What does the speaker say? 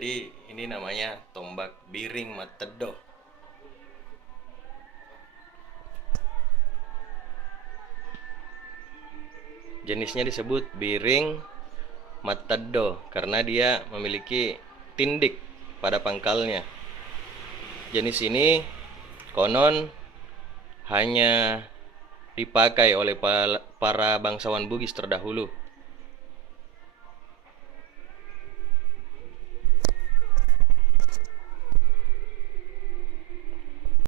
Jadi ini namanya tombak biring matedo. Jenisnya disebut biring matedo karena dia memiliki tindik pada pangkalnya. Jenis ini konon hanya dipakai oleh para bangsawan Bugis terdahulu.